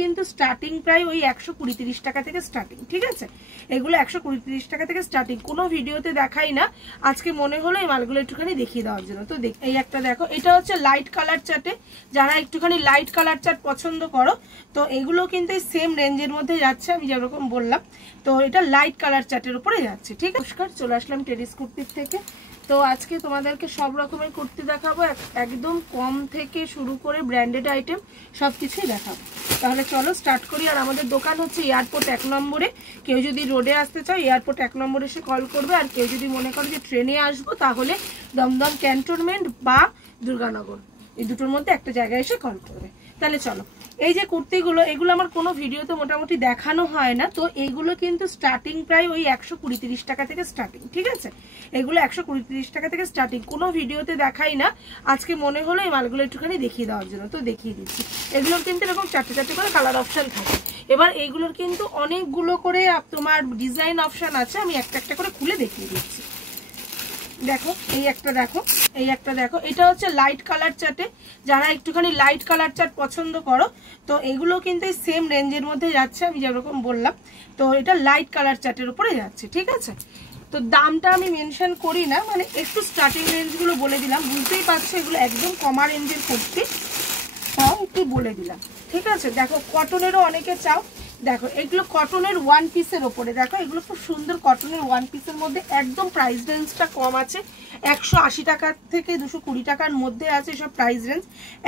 কিন্তু স্টার্টিং প্রায় ওই 120-30 টাকা থেকে স্টার্টিং, ঠিক আছে? এগুলো 120-30 টাকা থেকে স্টার্টিং, কোনো ভিডিওতে দেখাই না, আজকে মনে হলো এই মালগুলো একটুখানি দেখিয়ে দেওয়ার জন্য। তো এই একটা দেখো, এটা হচ্ছে লাইট কালার চার্টে, যারা একটুখানি লাইট কালার চার্ট পছন্দ করো তো এগুলো কিন্তু সেম রেঞ্জের মধ্যে যাচ্ছে, আমি যেরকম বললাম। তো এটা লাইট কালার চার্টের উপরে যাচ্ছে, ঠিক আছে? নমস্কার, চলে আসলাম টেরিস কুর্তির থেকে। তো আজকে তোমাদেরকে সব রকমের কুর্তি দেখাবো, একদম কম থেকে শুরু করে ব্র্যান্ডেড আইটেম সব কিছুই দেখাবো। তাহলে চলো স্টার্ট করি। আর আমাদের দোকান হচ্ছে এয়ারপোর্ট 1 নম্বরে। কেউ যদি রোডে আসতে চাও এয়ারপোর্ট 1 নম্বরে এসে কল করবে, আর কেউ যদি মনে করো যে ট্রেনে আসবো তাহলে দমদম ক্যান্টনমেন্ট বা দুর্গানগর, এই দুটোর মধ্যে একটা জায়গায় এসে কল করবে। তাহলে চলো, এই যে কুর্তিগুলো, এগুলো আমার কোনো ভিডিওতে মোটামুটি দেখানো হয় না, তো এইগুলো কিন্তু স্টার্টিং প্রায় ওই 120-30 টাকা থেকে স্টার্টিং, ঠিক আছে? এগুলো 120-30 টাকা থেকে স্টার্টিং, কোনো ভিডিওতে দেখাই না, আজকে মনে হলো এই মালগুলো একটুখানি দেখিয়ে দেওয়ার জন্য। তো দেখিয়ে দিচ্ছি। এগুলোর কিন্তু এরকম 4টে করে কালার অপশান থাকে। এবার এইগুলোর কিন্তু অনেকগুলো করে তোমার ডিজাইন অপশান আছে, আমি একটা একটা করে খুলে দেখিয়ে দিচ্ছি। দেখো, এই একটা দেখো, এই একটা দেখো, এটা হচ্ছে লাইট কালার চার্টে, যারা একটুখানি লাইট কালার চার্ট পছন্দ করো তো এগুলো কিন্তু সেম রেঞ্জের মধ্যে যাচ্ছে, আমি যেরকম বললাম। তো এটা লাইট কালার চার্টের উপরে যাচ্ছে, ঠিক আছে? তো দামটা আমি মেনশন করি না, মানে একটু স্টার্টিং রেঞ্জগুলো বলে দিলাম, বুঝতেই পারছো এগুলো একদম কমা রেঞ্জের কুর্তি, তাও একটু বলে দিলাম, ঠিক আছে? দেখো, কটনেরও অনেকে চাও, দেখো এগুলো কটনের 1 পিসের ওপরে, দেখো এগুলো খুব সুন্দর কটনের 1 পিসের মধ্যে, একদম প্রাইস রেঞ্জটা কম আছে, 180 টাকা থেকে 220 টাকার মধ্যে আছে সব প্রাইস রেঞ্জ।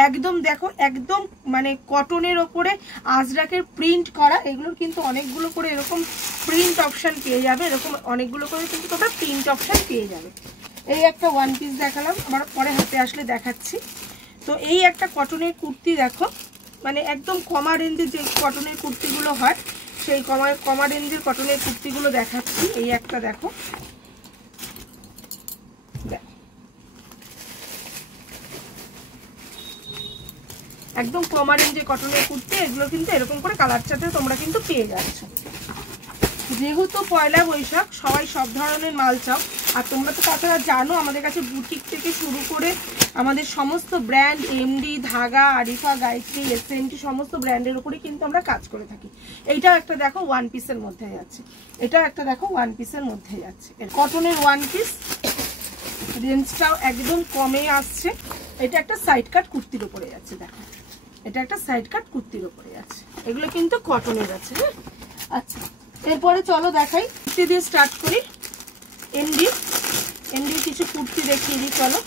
একদম দেখো, একদম মানে কটনের ওপরে আজরাকের প্রিন্ট করা, এগুলোর কিন্তু অনেকগুলো করে এরকম প্রিন্ট অপশান পেয়ে যাবে, এরকম অনেকগুলো করে কিন্তু তোমরা প্রিন্ট অপশান পেয়ে যাবে। এই একটা 1 পিস দেখালাম, আবার পরে হাতে আসলে দেখাচ্ছি। তো এই একটা কটনের কুর্তি দেখো, মানে একদম কমা রেঞ্জের যে কটনের কুর্তিগুলো হয় সেই কমা রেঞ্জের কটনের কুর্তিগুলো দেখাচ্ছি। এই একটা দেখো, একদম কমা রেঞ্জের কটনের কুর্তি, এগুলো কিন্তু এরকম করে কালার চার্টে তোমরা কিন্তু পেয়ে যাচ্ছ। যেহেতু পয়লা বৈশাখ, সবাই সব ধরনের মাল চাও, আর তোমরা তো তাছাড়া জানো আমাদের কাছে বুটিক থেকে শুরু করে আমাদের সমস্ত brand, MD, Dhaga, Arifa, Gayatri, SNT সমস্ত ব্র্যান্ডের উপরে কিন্তু আমরা কাজ করে থাকি। এইটাও একটা দেখো 1 পিসের মধ্যে যাচ্ছে, এটাও একটা দেখো 1 পিসের মধ্যে যাচ্ছে, কটনের 1 পিস, রেঞ্জটাও একদম কমে আসছে। এটা একটা সাইড কাট কুর্তির উপরে যাচ্ছে, দেখো এটা একটা সাইড কাট কুর্তির উপরে যাচ্ছে, এগুলো কিন্তু কটনের আছে। হ্যাঁ, আচ্ছা, এরপরে চলো দেখাই, কুর্তি দিয়ে স্টার্ট করি। এমডি কিছু কুর্তি দেখিয়ে দিই, চলো।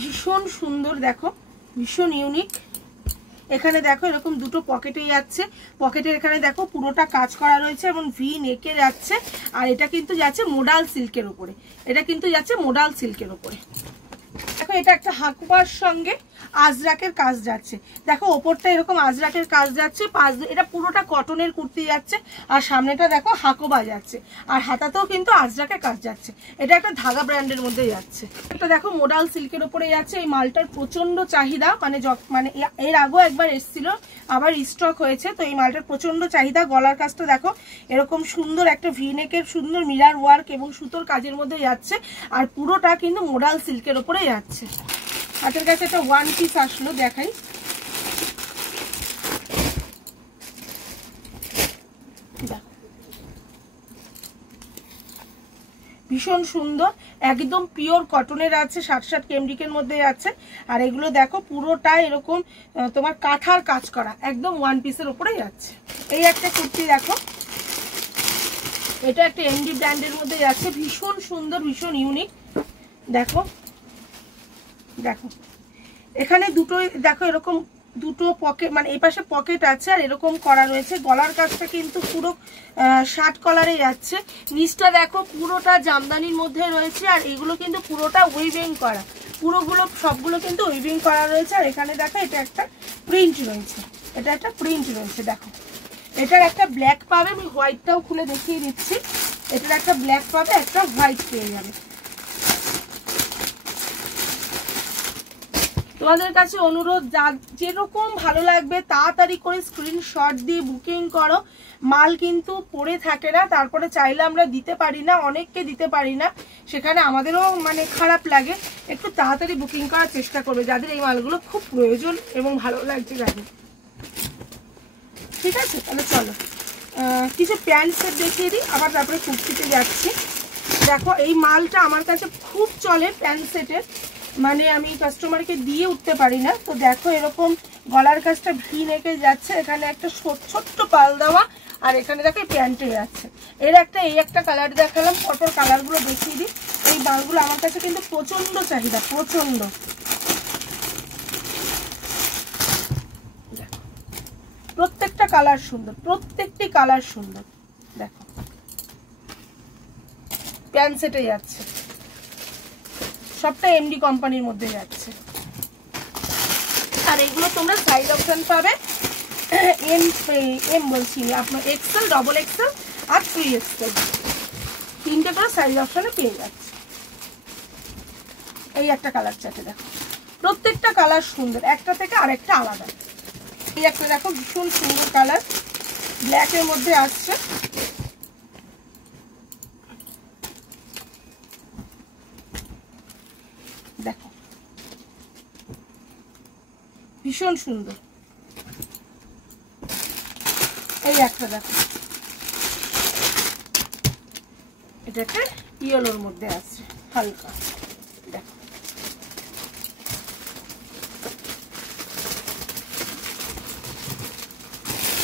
ভীষণ সুন্দর, দেখো ভীষণ ইউনিক। এখানে দেখো এরকম দুটো পকেটে যাচ্ছে, পকেটের এখানে দেখো পুরোটা কাজ করা রয়েছে এবং ভি নেকে যাচ্ছে, আর এটা কিন্তু যাচ্ছে মোডাল সিল্কের উপরে, এটা কিন্তু যাচ্ছে মোডাল সিল্কের উপরে। দেখো এটা একটা হাকুবার সঙ্গে আজরাকের কাজ যাচ্ছে, দেখো ওপরটা এরকম আজরাকের কাজ যাচ্ছে, এটা পুরোটা কটনের কুর্তি যাচ্ছে, আর সামনেটা দেখো হাকোবা যাচ্ছে, আর হাতাতেও কিন্তু আজরাকের কাজ যাচ্ছে। এটা একটা ধাগা ব্র্যান্ডের মধ্যে যাচ্ছে। এটা দেখো মোডাল সিল্কের উপরে যাচ্ছে, এই মালটার প্রচন্ড চাহিদা, মানে এর আগেও একবার এসেছিল, আবার স্টক হয়েছে, তো এই মালটার প্রচন্ড চাহিদা। গলার কাজটা দেখো এরকম সুন্দর একটা ভিনেকের সুন্দর মিরার ওয়ার্ক এবং সুতোর কাজের মধ্যে যাচ্ছে, আর পুরোটা কিন্তু মোডাল সিল্কের উপরে যাচ্ছে। হাতের কাছে একটা 1 পিস আসলো, দেখাই। ভীষণ সুন্দর, একদম পিওর কটনের আছে, 60 কেমডিকের মধ্যে আছে, আর এগুলো দেখো পুরোটা এরকম তোমার কাঁথার কাজ করা, একদম 1 পিসের উপরে যাচ্ছে। এই একটা কুর্তি দেখো, এটা একটা এমডি ব্র্যান্ডের মধ্যে যাচ্ছে, ভীষণ সুন্দর, ভীষণ ইউনিক। দেখো দেখো এখানে দুটো দেখো এরকম দুটো পকেট, মানে এই পাশে পকেট আছে, আর এরকম করা রয়েছে। গলার কাজটা কিন্তু পুরো শার্ট কলারে যাচ্ছে, নিচটা দেখো পুরোটা জামদানির মধ্যে রয়েছে, আর এগুলো কিন্তু পুরোটা উইভিং করা, সবগুলো কিন্তু উইভিং করা রয়েছে। আর এখানে দেখো এটা একটা প্রিন্ট রয়েছে, এটা একটা প্রিন্ট রয়েছে। দেখো এটার একটা ব্ল্যাক পাবে, আমি হোয়াইটটাও খুলে দেখিয়ে দিচ্ছি। এটার একটা ব্ল্যাক পাবে, একটা হোয়াইট পেয়ে যাবে। তো তোমাদের কাছে অনুরোধ, যেরকম ভালো লাগবে তাড়াতাড়ি করে স্ক্রিনশট দিয়ে বুকিং করো। মাল কিন্তু পড়ে থাকে না, তারপরে চাইলে আমরা দিতে পারি না, অনেককে দিতে পারি না, সেখানে আমাদেরও মানে খারাপ লাগে। একটু তাড়াতাড়ি বুকিং করার চেষ্টা করবে যাদের এই মালগুলো খুব প্রয়োজন এবং ভালো লাগছে যাদের। ঠিক আছে, তাহলে চলো কিছু প্যান্ট সেট দেখিয়ে দিই, আবার তারপরে কুর্তিতে যাচ্ছি। দেখো এই মালটা আমার কাছে খুব চলে প্যান্ট সেটের, মানে আমি কাস্টমারকে দিয়ে উঠতে পারি না। তো দেখো এরকম গলার কাছটা ভি নেকে যাচ্ছে, এখানে একটা ছোট্ট পাল দেওয়া, আর এখানে দেখো প্যান্টে যাচ্ছে। এই একটা কালার দেখালাম, পরপর কালারগুলো দেখিয়ে দিই। এই মালগুলো আমার কাছে কিন্তু প্রচন্ড চাহিদা, প্রচন্ড। প্রত্যেকটা কালার সুন্দর, প্রত্যেকটি কালার সুন্দর। দেখো প্যান্ট সেটে যাচ্ছে, সবটা এমডি কোম্পানির মধ্যে যাচ্ছে। আর এগুলো তোমরা সাইজ অপশন পাবে এম বলছি আপনার এক্সেল, ডবল এক্সেল আর 3XL, 3টে করে সাইজ অপশনে পেয়ে যাচ্ছে। এই একটা কালার চার্টে দেখো, প্রত্যেকটা কালার সুন্দর, একটা থেকে আরেকটা আলাদা। এই একটা দেখো ভীষণ সুন্দর কালার, ব্ল্যাকের মধ্যে আসছে। দেখো ভীষণ সুন্দর। এই একটা দেখো, এটা একটা ইয়েলোর মধ্যে আছে হালকা। দেখো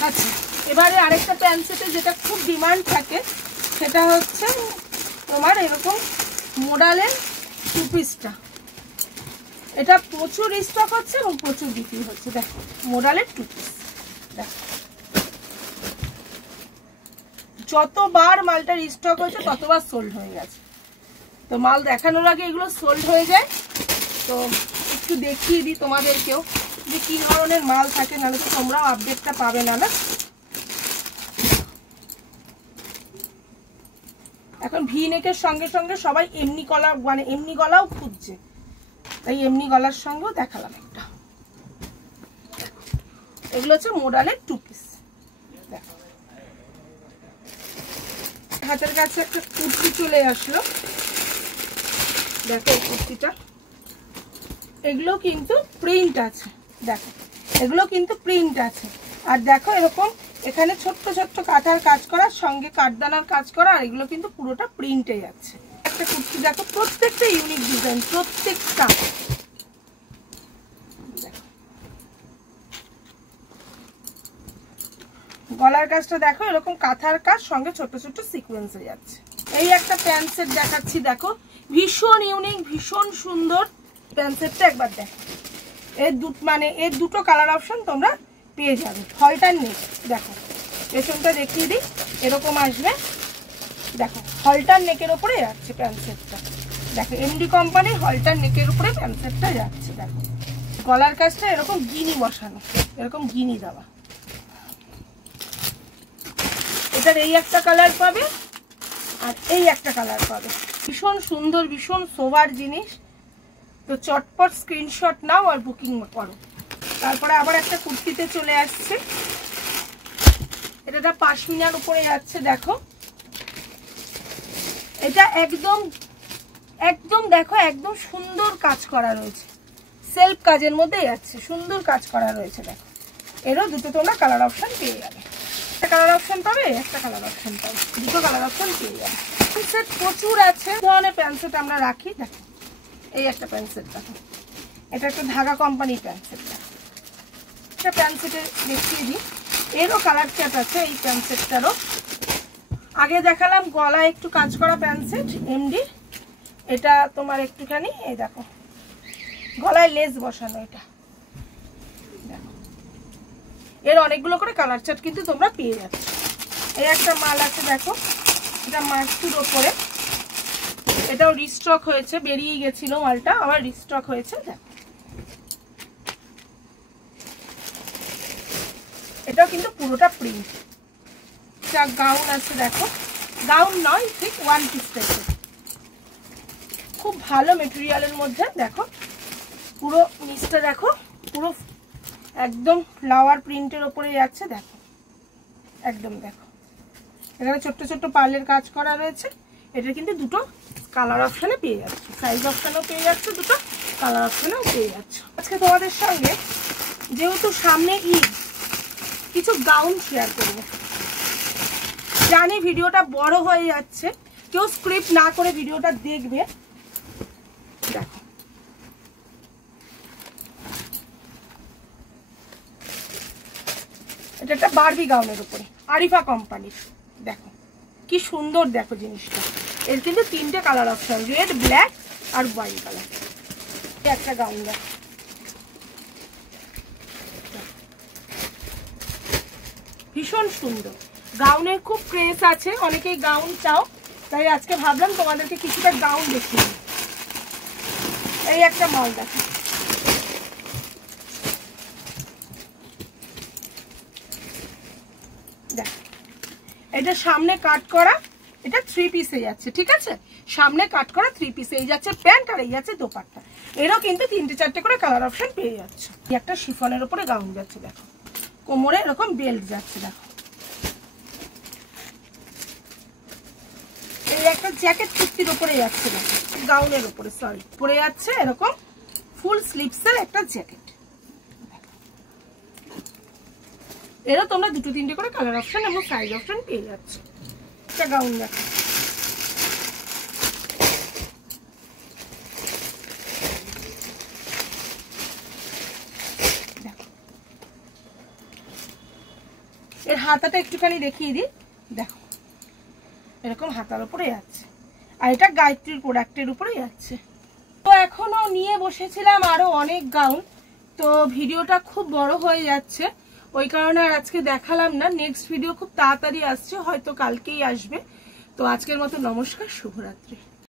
আচ্ছা, এবারে আরেকটা প্যান্ট সেটে যেটা খুব ডিমান্ড থাকে সেটা হচ্ছে তোমার এরকম মোডালের টু পিসটা। এটা প্রচুর স্টক হচ্ছে এবং প্রচুর বিক্রি হচ্ছে। দেখো মোডালের টু পিস, দেখো যতবার মালটার স্টক হয়েছে ততবার সোল্ড হয়ে গেছে। তো মাল দেখানোর আগে এগুলো সোল্ড হয়ে যায়, তো একটু দেখিয়ে দিই তোমাদেরকেও যে কি ধরনের মাল থাকে, নাহলে তো তোমরাও আপডেটটা পাবে না। এখন ভি নেকের সঙ্গে সঙ্গে সবাই এমনি গলা, মানে এমনি গলাও খুঁজছে, তাই এমনি গলার সঙ্গেও দেখালাম একটা। এগুলো হচ্ছে মোডালের টু পিস। দেখো হাতের কাছে একটা কুর্তি চলে আসলো, দেখো এই কুর্তিটা, এগুলো কিন্তু প্রিন্ট আছে। দেখো এগুলো কিন্তু প্রিন্ট আছে, আর দেখো এরকম এখানে ছোট্ট ছোট্ট কাঁথার কাজ করা, সঙ্গে কাঠদানার কাজ করা, আর এগুলো কিন্তু পুরোটা প্রিন্টে যাচ্ছে। একটা কুর্তি দেখো, প্রত্যেকটা ইউনিক ডিজাইন, প্রত্যেকটা। গলার কাজটা দেখো এরকম কাঁথার কাজ, সঙ্গে ছোট ছোট সিকোয়েন্সে যাচ্ছে। এই একটা প্যান্ট সেট দেখাচ্ছি, দেখো ভীষণ ইউনিক, ভীষণ সুন্দর প্যান্ট সেটটা। একবার দেখো এর দুটো কালার অপশন তোমরা পেয়ে যাবে। হলটার নেক, দেখো পেছনটা দেখিয়ে দিই, এরকম আসবে। দেখো হলটার নেকের উপরে যাচ্ছে প্যান্ট সেটটা। দেখো এমডি কোম্পানির হলটার নেকের উপরে প্যান্ট সেটটা যাচ্ছে। দেখো গলার কাজটা এরকম গিনি বসানো, এরকম গিনি দেওয়া। এটার এই একটা কালার পাবে আর এই একটা কালার পাবে, ভীষণ সুন্দর, ভীষণ সোবার জিনিস। তো চটপট স্ক্রিনশট নাও আর বুকিং করো। তারপরে আবার একটা কুর্তিতে চলে আসছে, এটা পাশমিনার উপরে যাচ্ছে। দেখো এটা একদম দেখো একদম সুন্দর কাজ করা রয়েছে, সেলফ কাজের মধ্যে যাচ্ছে, সুন্দর কাজ করা রয়েছে। দেখো এরও দুটো তোমরা কালার অপশন পেয়ে যাবে, একটা কালার অপশন পাবে, একটা কালার অপশন পাবে, দুটো কালার অপশন পেয়ে যাবে। প্যান্ট সেট প্রচুর আছে, ধরনের প্যান্ট সেট আমরা রাখি। দেখো এই একটা প্যান্ট সেট, দেখো এটা একটা ধাগা কোম্পানির প্যান্ট সেট। একটা প্যান্ট সেটে দেখিয়ে দিই, এরও কালার চার্ট আছে এই প্যান্ট সেটটারও। আগে দেখালাম গলায় একটু কাজ করা প্যান্ট সেট এমডি, এটা তোমার একটুখানি এই দেখো গলায় লেস বসানো। এটা দেখো এর অনেকগুলো করে কালার চার্ট কিন্তু তোমরা পেয়ে যাচ্ছ। এই একটা মাল আছে, দেখো এটা মাস্তুর ওপরে, এটাও রিস্টক হয়েছে, বেরিয়ে গেছিল মালটা, আবার রিস্টক হয়েছে। দেখো এটাও কিন্তু পুরোটা প্রিন্ট। যা গাউন আছে, দেখো গাউন নয় ঠিক ওয়ান পিস টাইপের, খুব ভালো মেটেরিয়ালের মধ্যে। দেখো পুরো নিচটা দেখো, পুরো একদম ফ্লাওয়ার প্রিন্টের ওপরে যাচ্ছে, দেখো একদম। দেখো এখানে ছোট্ট ছোট্ট পার্লের কাজ করা রয়েছে। এটা কিন্তু দুটো কালার অপশানে পেয়ে যাচ্ছে, সাইজ অপশানেও পেয়ে যাচ্ছে, দুটো কালার অপশানেও পেয়ে যাচ্ছে। আজকে তোমাদের সঙ্গে যেহেতু সামনে ঈদ, কিছু গাউন শেয়ার করব। জানি ভিডিওটা বড় হয়ে যাচ্ছে, কেউ স্ক্রিপ্ট না করে ভিডিওটা দেখবে। দেখো এটা একটা বারবি গাউনের উপরে, আরিফা কোম্পানির। দেখো কি সুন্দর, দেখো জিনিসটা। এর কিন্তু তিনটে কালার অপশন, রেড, ব্ল্যাক আর ওয়াইন কালার। একটা গাউন দেখো, ভীষণ সুন্দর। গাউনের খুব ক্রেজ আছে, অনেকেই গাউন চাও, তাই আজকে ভাবলাম তোমাদেরকে কিছুটা গাউন দেখিয়ে দিই। এই একটা মাল দেখো, দেখো এটা সামনে কাট করা, এটা 3 পিসে যাচ্ছে, ঠিক আছে? সামনে কাট করা 3 পিসে, এই যাচ্ছে প্যান্ট আর এই যাচ্ছে দোপাট্টা। এরও কিন্তু 3টে 4টে করে কালার অপশন পেয়ে যাচ্ছে। একটা শিফনের উপরে গাউন যাচ্ছে, দেখো কোমরে এরকম বেল্ট যাচ্ছে। দেখো এই একটা জ্যাকেট কুর্তির উপরে যাচ্ছে, দেখো গাউনের উপরে, সরি পরে যাচ্ছে এরকম ফুল স্লিভসের একটা জ্যাকেট। এরও তোমরা 2-3টে করে কালার অপশন এবং সাইজ অপশন পেয়ে যাচ্ছে। একটা গাউন দেখো, এর হাতাটা একটুখানি দেখিয়ে দিই। দেখো এরকম হাতার উপরে যাচ্ছে, আর এটা গায়ত্রীর প্রোডাক্টের উপরে যাচ্ছে। তো এখনো নিয়ে বসেছিলাম আরো অনেক গাউন, তো ভিডিওটা খুব বড় হয়ে যাচ্ছে, ওই কারণে আর আজকে দেখালাম না। নেক্সট ভিডিও খুব তাড়াতাড়ি আসছে, হয়তো কালকেই আসবে। তো আজকের মতো নমস্কার, শুভরাত্রি।